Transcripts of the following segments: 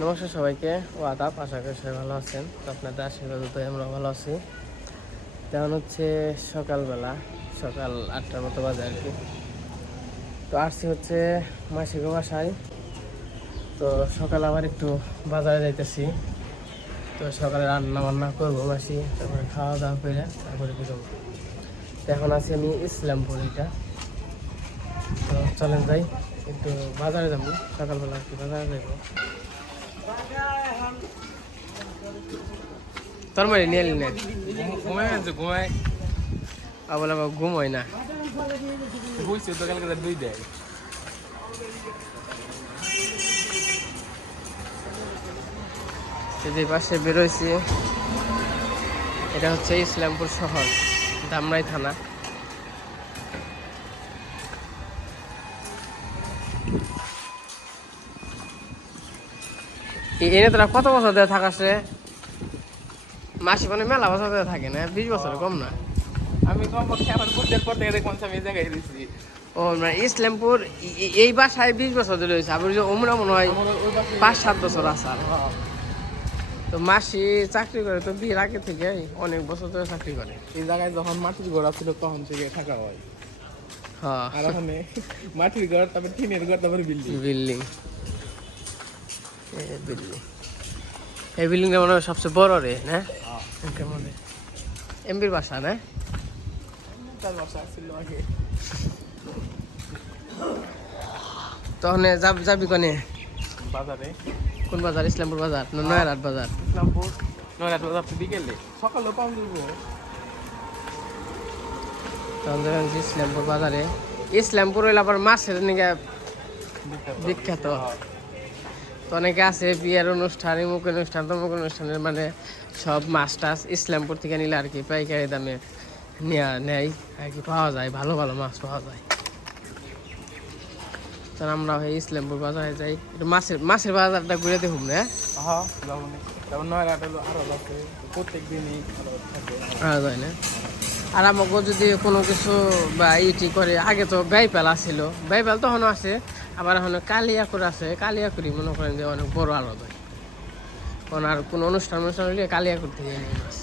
নমস্কার সবাইকে ও আদাব, আশা করি সবাই ভালো আছেন। তো আপনাদের আশীর্বাদে আমরা ভালো আছি। তেমন হচ্ছে সকালবেলা, সকাল 8টার মতো বাজে আর কি। তো আসছি হচ্ছে মাসিকে বাসায়। তো সকালে আবার একটু বাজারে যাইতেছি। তো সকালে রান্না বান্না করবো মাসি, তারপরে খাওয়া দাওয়া করে তারপরে বেরোবো। তো এখন আছি আমি ইসলামপুর এটা। তো চলেন যাই, একটু বাজারে যাবো সকালবেলা, একটু বাজারে যাবো। তোর মারি নিয়ে এলি না ঘুমাই আছে ঘুমাই আবার আবার ঘুম হয় না। বুঝছি তো কালকে দুই দেয় যে পাশে বেরোইছি এটা হচ্ছে ইসলামপুর শহর, ধামরাই থানা। এনে তোরা কত বছর ধরে থাকাসে? মাসি মানে মেলা বছর ধরে থাকে না, 20 বছর কম না। আমি কমপক্ষে আমার বুঝতে পর থেকে দেখুন আমি এই জায়গায় দিচ্ছি। ও মানে ইসলামপুর এই বাসায় 20 বছর ধরে রয়েছে। আবার ওমরা মনে হয় 5-7 বছর আসার। তো মাসি চাকরি করে তো বিয়ের আগে থেকে অনেক বছর ধরে চাকরি করে। এই জায়গায় যখন মাটির ঘর ছিল তখন থেকে থাকা হয়। হ্যাঁ, আর ওখানে মাটির ঘর, তারপর টিনের ঘর, তারপরে বিল্ডিং। বিল্ডিং। এই বিল্ডিংটা মনে হয় সবচেয়ে বড় রে না? এমবির বাসা না? তার বাসা ছিল আগে। তখন যাবি কনে? বাজারে কোন বাজার? ইসলামপুর বাজার না নয়ারহাট বাজার? ইসলামপুর নয়রাত বাজার বিকেলে, সকালে পাম দেবো। তখন যাবেন ইসলামপুর বাজারে। ইসলামপুর হইলে আবার মাছের নিকে বিখ্যাত। তো অনেকে আছে বিয়ের অনুষ্ঠান, মুখ অনুষ্ঠান, তমুক অনুষ্ঠানের মানে সব মাছ টাছ ইসলামপুর থেকে নিলে আর কি পাইকারি দামে নেয় আর কি, পাওয়া যায়, ভালো ভালো মাছ পাওয়া যায়। তো আমরা ইসলামপুর বাজারে যাই, একটু মাছের বাজারটা ঘুরে দেখুন না। হ্যাঁ যেমন যেমন নয়রাত হলো আরো আছে, প্রত্যেক দিনই আরো থাকে। পাওয়া যায় না। আর আমাকে যদি কোনো কিছু বা ইটি করে, আগে তো বাইপাল আসছিল, বাইপাল তখনও আছে, আবার এখন কালিয়াকুর আছে। কালিয়াকুরি মনে করেন যে অনেক বড় আলাদা হয়। কারণ আর কোনো অনুষ্ঠান হলে কালিয়াকুর থেকে নিয়ে মাছ।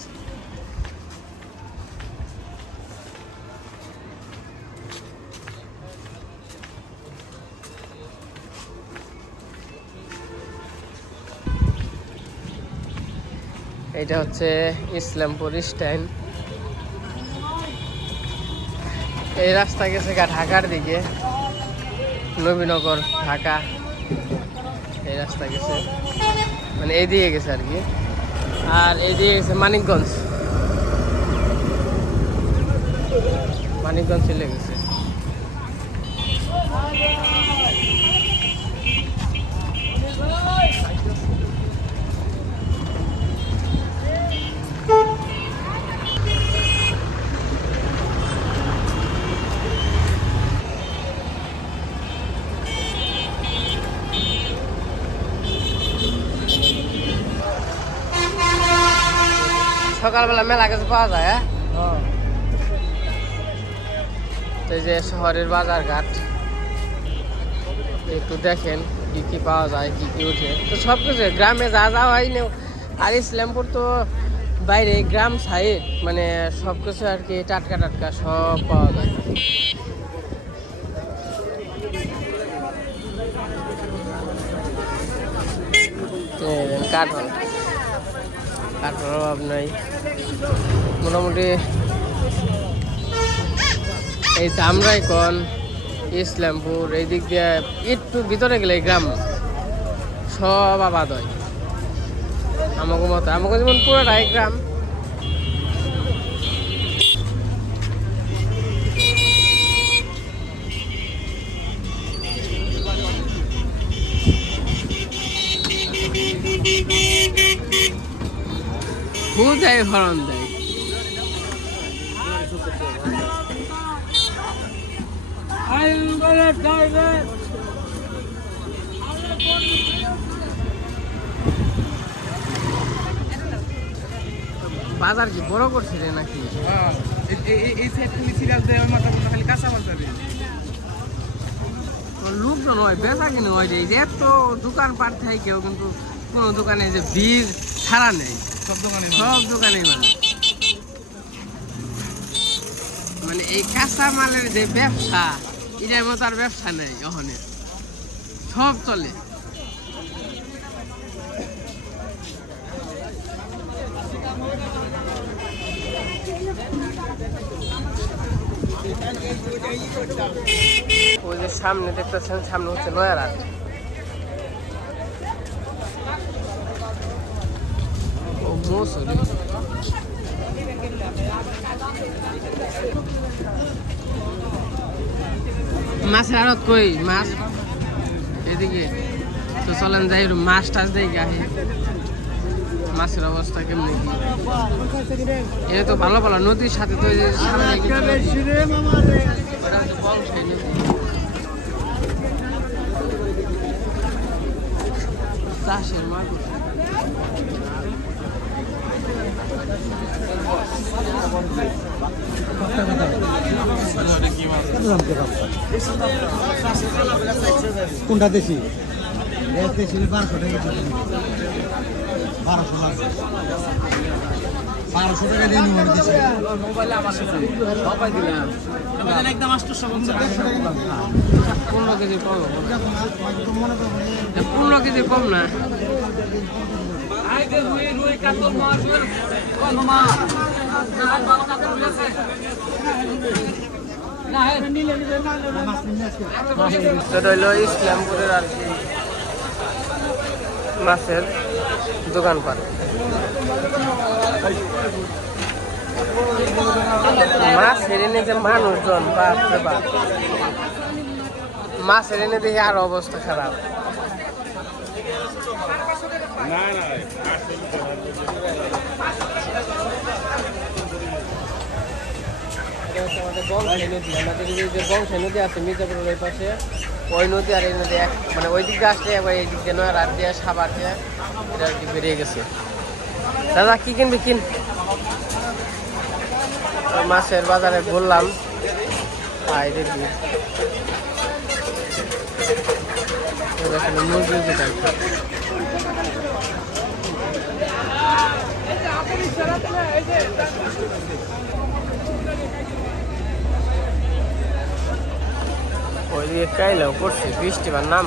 এটা হচ্ছে ইসলামপুর স্ট্যান্ড। এই রাস্তা গেছে ঢাকার দিকে, নবীনগর ঢাকা। এই রাস্তা গেছে মানে এই দিকে গেছে আর কি। আর এই দিকে গেছে মানিকগঞ্জ, মানিকগঞ্জ চলে গেছে। সকালবেলা মেলা কিছু পাওয়া যায়। হ্যাঁ, তো এই যে শহরের বাজার ঘাট একটু দেখেন কি কি পাওয়া যায়, কি কি উঠে। তো সব কিছু গ্রামে যা যা হয় না। আর ইসলামপুর তো বাইরে গ্রাম সাইড, মানে সব কিছু আর কি টাটকা টাটকা সব পাওয়া যায়। কাঠল কাঠল অভাব নাই মোটামুটি। এই ধামরাই কন ইসলামপুর এই দিক দিয়ে একটু ভিতরে গেলে গ্রাম সব আবাদ হয়। আমাকে মতো আমাকে যেমন পুরোটাই গ্রাম। খুব দেয় হরণ দেয়। বাজার কি বড় করছে রে নাকি? এই সাইড খালি সিরিয়াল দেয়, আমার মাথা খালি কাঁচা মাল যাবে। লোকজন হয় বেচা কিনে হয় যে এত দোকান পাট থাকে কেউ কিন্তু কোনো দোকানে যে ভিড় ছাড়া নেই, সব দোকানে সব দোকানেই মানুষ। মানে এই কাঁচা মালের যে ব্যবসা, এটার মতো আর ব্যবসা নেই ওখানে, সব চলে। ওই যে সামনে দেখতেছেন, সামনে হচ্ছে নয়ারহাট। ও মুসুরি মাছের আড়ত কই মাছ এদিকে, তো চলেন যাই মাছ টাছ দেই গায়ে। মাছের অবস্থা কেমনি কি, এটা তো ভালো ভালো নদীর সাথে তো চাষের মাগুর। কোনটা দেশি? দেশি 1200 টাকা, 1200 টাকা দিয়ে নিব দেশি। মোবাইলে আমার সাথে সবাই দিলাম একদম 15 কেজি কম, 15 কেজি কম না। ইসলামপুরের আর কি মাছের দোকানপাট। মাছ এনে যে মানুষজন, বাপরে বাপ, মাছ এনে দেখে আর অবস্থা খারাপ। আমাদের বংশাই নদী, আমাদের যে বংশাই নদী আছে মির্জাপুরের ওই পাশে, ওই নদী আর এই নদী এক, মানে ওই দিক দিয়ে আসলে একবার এই দিক দিয়ে নয়, রাত দিয়ে সাবার দিয়ে এটা আর কি বেরিয়ে গেছে। দাদা কি কিনবি কিন। মাছের বাজারে ঘুরলাম, দেখি মুরগির দোকান। ওইদিকে কাইলেও পড়ছে, বৃষ্টি বা নাম।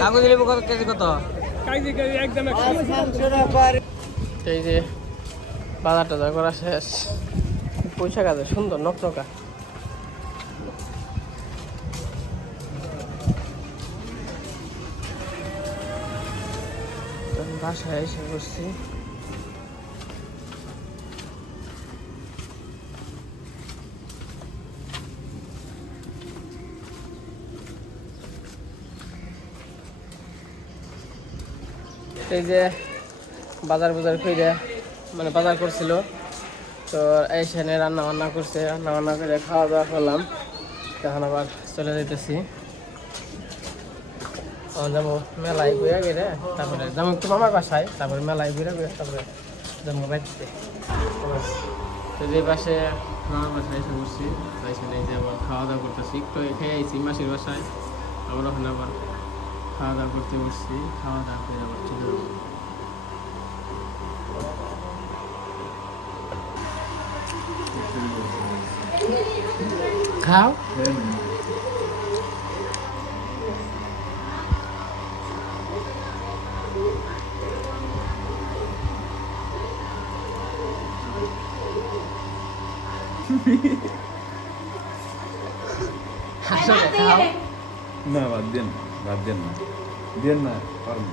কাগজ দিলে কত কেজি, কত এই যে বাজার টাজার করা শেষ, পয়সা কাজে সুন্দর নকনকা। বাসায় এসে বসছি, এই যে বাজার করে, মানে বাজার করছিল তো এইখানে রান্না বান্না করছে, রান্না বান্না করে খাওয়া দাওয়া করলাম। এখন আবার চলে যেতেছি, যাবো মেলায় ঘুরে গেলে, তারপরে যাবো একটু মামার বাসায়, তারপরে মেলায় ঘুরে গিয়ে তারপরে যাবো বাড়িতে। তো যে পাশে মামার বাসায় এসে বসছি, এইখানে যে আবার খাওয়া দাওয়া করতেছি, একটু খেয়ে আইছি মাসির বাসায়, আবার ওখানে আবার খাওয়া দাওয়া করতে বসছি, খাওয়া দাওয়া করে আবার চলে যাবো। খাও না বাদ দেন না, দেন না পারুন।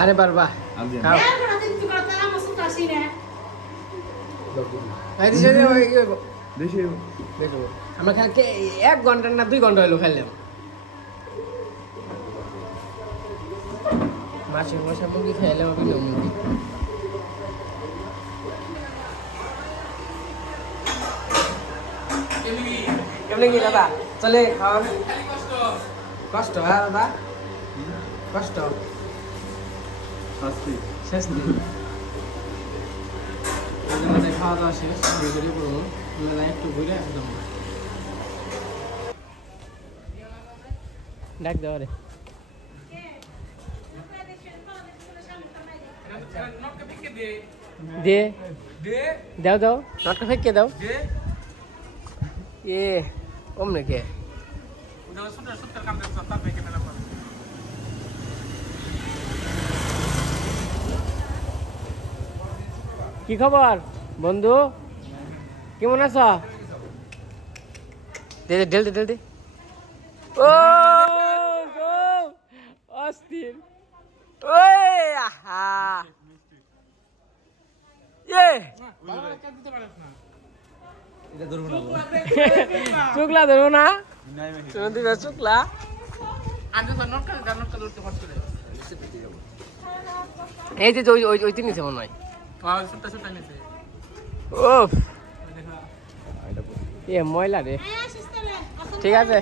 আরে বারবা খাও। আমরা খাকে 1 ঘন্টা না 2 ঘন্টা হলো খাইলাম। মাছের মশা মুরগি খাইলাম, আমি মুরগি কেমন কি দাদা চলে খাওয়া কষ্ট, হ্যাঁ দাদা কষ্ট শেষ দিন। মেলায় খাওয়া দাওয়া শেষ বেরিয়ে পড়বো মেলায় একটু ঘুরে একদম ডাক দেওয়া রে দে দাও দাও নটকা ফেঁকে দাও এ অমনে কে কি খবর বন্ধু কেমন আছো দে দে ঢেল দে ঢেল দে ও গো অস্থির ওই আহা এ চুকলা ধরবো না তুমি দিবে চুকলা এই যে ওই ওই তিন নিচে মনে হয় ও এ ময়লা রে ঠিক আছে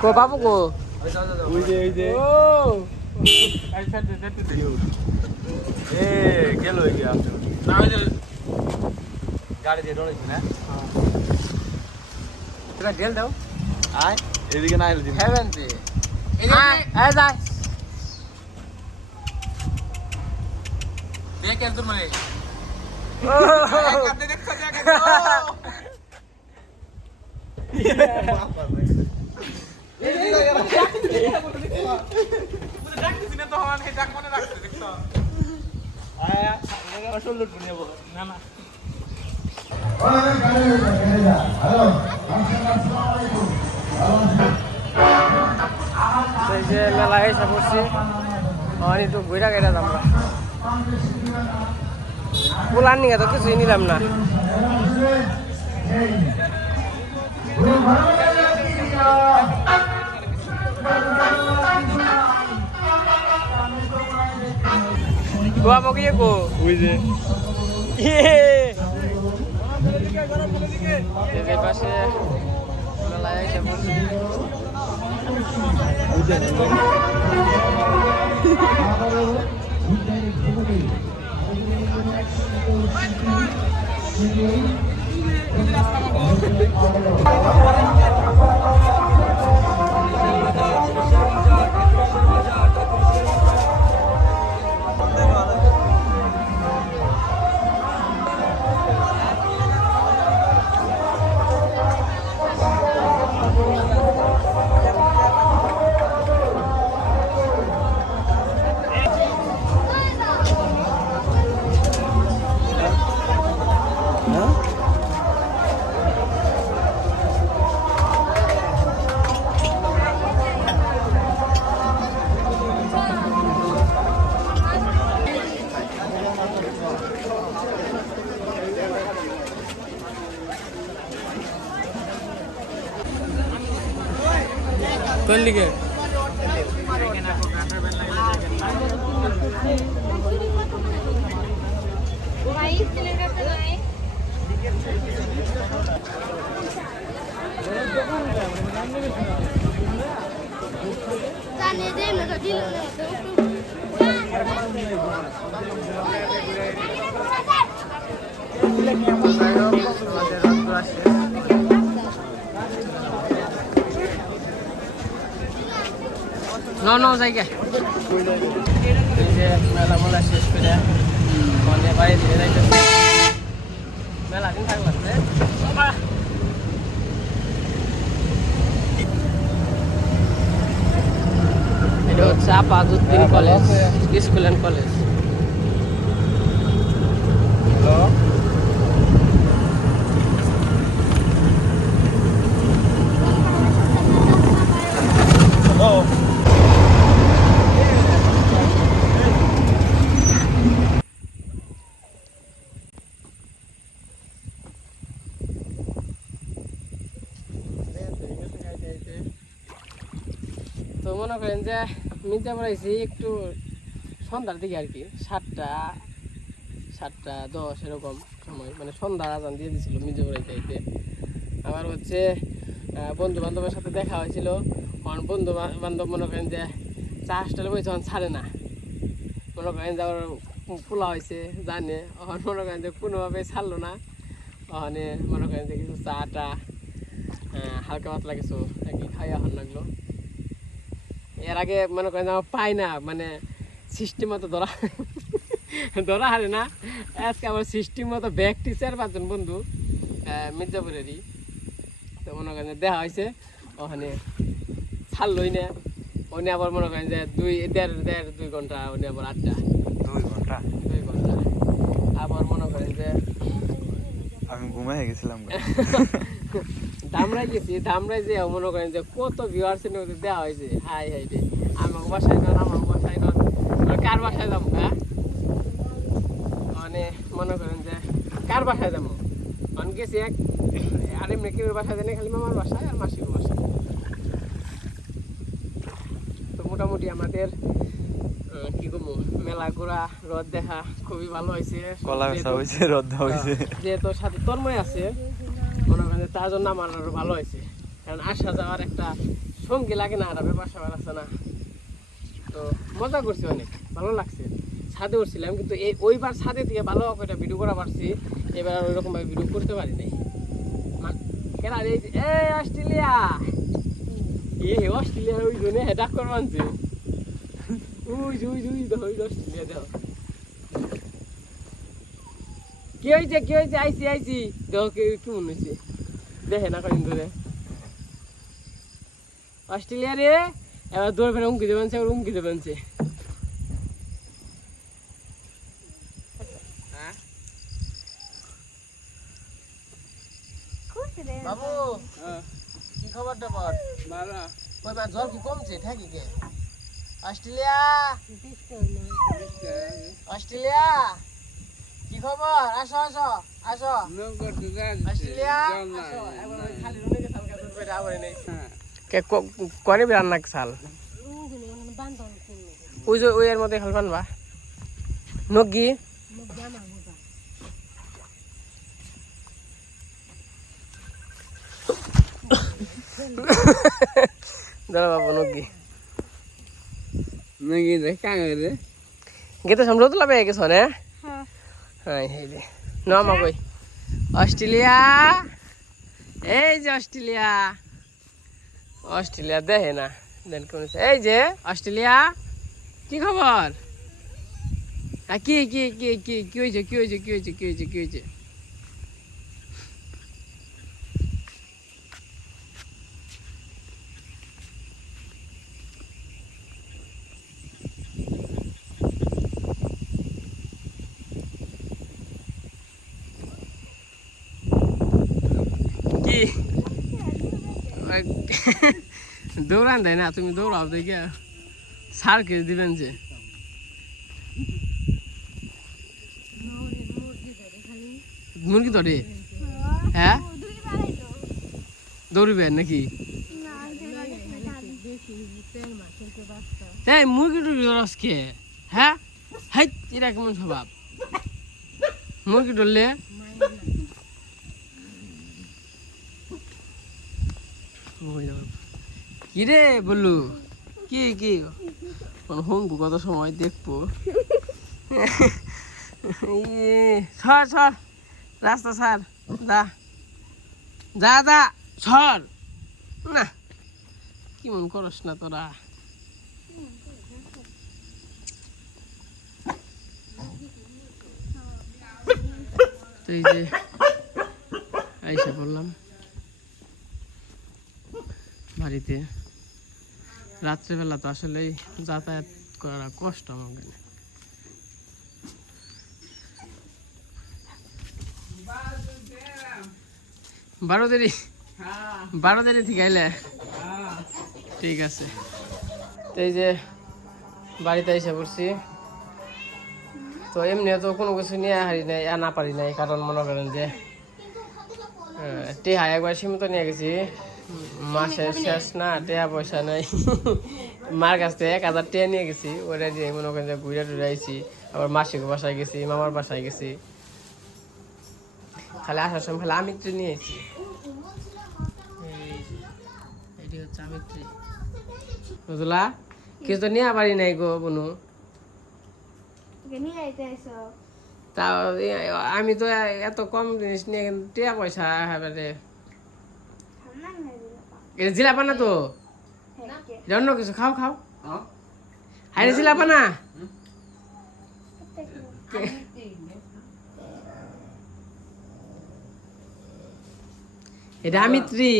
কো বাবু কো ও গেল গাড়ি দিয়ে দৌড়েছি না তোরা ঢেল দাও আয় এদিকে না এলে হেভেন তে এই যা দেখ একদম মানে এই যে মেলায় এসে পড়ছি আমি একটু ঘুরা গেলাম আমরা পোলার নিয়ে তো কিছুই নিলাম না গোয়া বকিয়ে গো বুঝে পাশে মেলায় এসে পড়ছি কোন দিকে no জায়গা এই যে মেলা মেলা শেষ করে মনে বাড়ি দিয়ে যাইতেছে মেলা দিন থাকবে এটা হচ্ছে আপাদুদ্দিন কলেজ স্কুল অ্যান্ড কলেজ তো মনে করেন যে মির্জাপুর আইছি একটু সন্ধ্যার দিকে আর কি 7টা 10 এরকম সময় মানে সন্ধ্যার আজান দিয়ে দিছিল মির্জাপুর আইতে আবার হচ্ছে বন্ধু বান্ধবের সাথে দেখা হয়েছিল কারণ বন্ধু বান্ধব মনে করেন যে চা হোস্টেলে বসে ছাড়ে না মনে করেন যে আমার পোলা হয়েছে জানে এখন মনে করেন যে কোনোভাবে ছাড়লো না ওখানে মনে করেন যে কিছু চাটা হালকা পাতলা কিছু নাকি খাইয়া হন লাগলো এর আগে মনে করেন যে আমার পাই না মানে সিস্টেম মতো ধরা হারে না আজকে আমার সিস্টেম মতো ব্যক্তি 4-5 জন বন্ধু মির্জাপুরেরই তো মনে করেন যে দেখা হয়েছে ওখানে ছাড়লই না উনি আবার মনে করেন যে 2 ঘন্টা উনি আবার 8টা 2 ঘন্টা আবার মনে করেন যে আমি ঘুমাই গেছিলাম ধামরাই গেছি ধামরাই যে মনে করেন যে কত ভিউয়ার্সের মধ্যে দেওয়া হয়েছে হাই হাই রে আমার বাসায় নন কার বাসায় যাবো মানে মনে করেন যে কার বাসায় যাবো মানে গেছি আর এমনি কেউ বাসায় দেয় খালি মামার বাসায় আর মাসির বাসায় তো মোটামুটি আমাদের কি করবো মেলা ঘোরা রথ দেখা খুবই ভালো হয়েছে যেহেতু সাথে তন্ময় আছে মনে করেন তার জন্য আমার আরো ভালো হয়েছে কারণ আসা যাওয়ার একটা সঙ্গী লাগে না আর বাসা আছে না তো মজা করছি অনেক ভালো লাগছে ছাদে উঠছিলাম কিন্তু ওইবার ছাদে থেকে ভালো একটা ভিডিও করা পারছি এবার আর ওইরকম ভাবে ভিডিও করতে পারি নাই কেন অস্ট্রেলিয়া অস্ট্রেলিয়া ওই জন্য ডাক করে মানছে অস্ট্রেলিয়া দেখো কি হয়েছে আইসি দেখো কি মনে হয়েছে দেখে না কদিন ধরে অস্ট্রেলিয়া রে এবার দৌড় ফেলে উমকি দেবেন উমকি দেবেন বাবু কি খবর টবর জল কি কমছে থাকি কে অস্ট্রেলিয়া অস্ট্রেলিয়া কি খবর আসো আসো আসো অস্ট্রেলিয়া কনে রান্না চাল ওই যে ওই এর মধ্যে খাল বানবা নগি দাঁড়া বাবু নগি গেতে সামনে তো লাভে গেছ রে হ্যাঁ রে নামা কই অস্ট্রেলিয়া এই যে অস্ট্রেলিয়া দেখে না দেন কোন এই যে অস্ট্রেলিয়া কি খবর কি কি কি কি কি হয়েছে কি হয়েছে কি হয়েছে কি হয়েছে কি হয়েছে কি দৌড়ান দেয় না তুমি দৌড়াও দেখে সারকে দিবেন যে মুরগি ধরে হ্যাঁ দৌড়িবেন নাকি এই মুরগি টুরগি ধরস কে হ্যাঁ হাই এরা কেমন স্বভাব মুরগি ধরলে কি রে বললু কি কি হঙ্গু কত সময় দেখবো সর সর রাস্তা সার দা যা দা সর না কি মন করস না তোরা তো এই যে আইসা বললাম বাড়িতে রাত্রেবেলা তো আসলে যাতায়াত করা কষ্ট আমার কাছে বারো দেরি থেকে আইলে ঠিক আছে তো এই যে বাড়িতে এসে পড়ছি তো এমনি তো কোনো কিছু নিয়ে হারি নাই না পারি নাই কারণ মনে করেন যে টেহা একবার সীমিত নিয়ে গেছি মাসের শেষ না টেহা পয়সা নাই মার কাছ থেকে 1000 টাকা নিয়ে গেছি ওরা দিয়ে মনে করেন যে ঘুরে টুরে আইছি আবার মাসির বাসায় গেছি মামার বাসায় গেছি খালি আসার সময় খালি আমিত্রি নিয়ে এসেছি এটি হচ্ছে আমিত্রি বুঝলা কিছু তো নিয়ে পারি নাই গো বনু তা আমি তো এত কম জিনিস নিয়ে টিয়া পয়সা এবারে এটা জিলাপা না তো এটা অন্য কিছু খাও খাও হাইরে জিলাপা না এটা আমিত্রি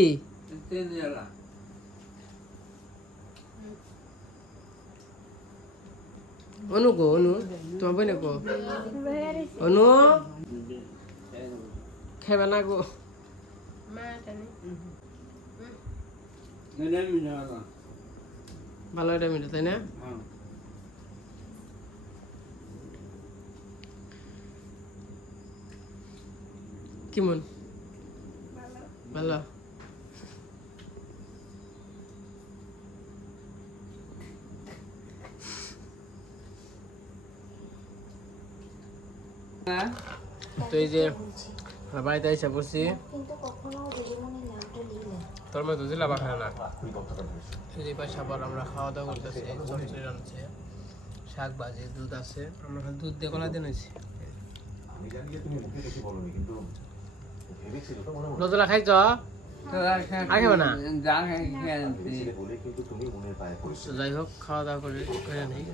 অনু গো অনু তোমার বই গো অনু খাইবা না গো ভালো এটা মিলে তাই না কেমন ভালো তো এই যে বাড়িতে এসে বসছি তোর মতো জিলাপা খায় না এই পাশে আবার আমরা খাওয়া দাওয়া করতেছি চচ্চড়ি রান্নাছে শাক ভাজি দুধ আছে আমরা খালি দুধ দিয়ে গলা দিয়ে নিয়েছি নজলা খাইছ আর খাবে না যাই হোক খাওয়া দাওয়া করে নেই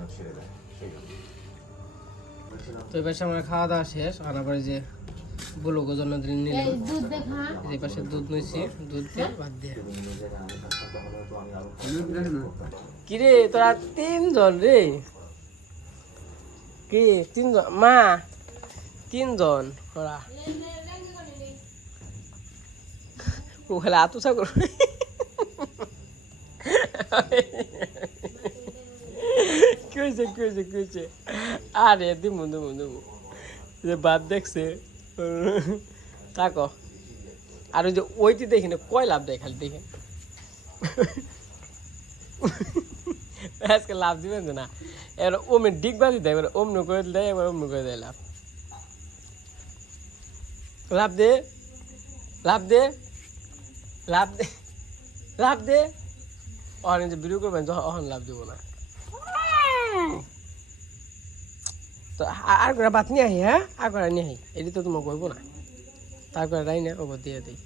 তো এই পাশে আমরা খাওয়া দাওয়া শেষ আর আবার যে বলুক জন্মদিন নিলাম এই পাশে দুধ নিয়েছি দুধ দিয়ে ভাত দিয়ে কিরে তোরা 3 জন রে কি 3 জন মা 3 জন তোরা ওখানে আতুসা কর কি হয়েছে আরে দিমু যে বাদ দেখছে তাকো আর ওই যে ওইটি দেখি না কয় লাভ দেয় খালি দেখে আজকে লাভ দিবেন না এবার ওমে ডিগ বাজি দেয় এবার অমন করে দেয় এবার অমন করে দেয় লাভ দে অহন যে ভিডিও করবেন অহন লাভ দিব না তো আর করে বাত নিয়ে আহি হ্যাঁ আর করে নিয়ে আহি এটি তো তোমাকে কইব না তারপরে রাই না ওকে দিয়ে দিই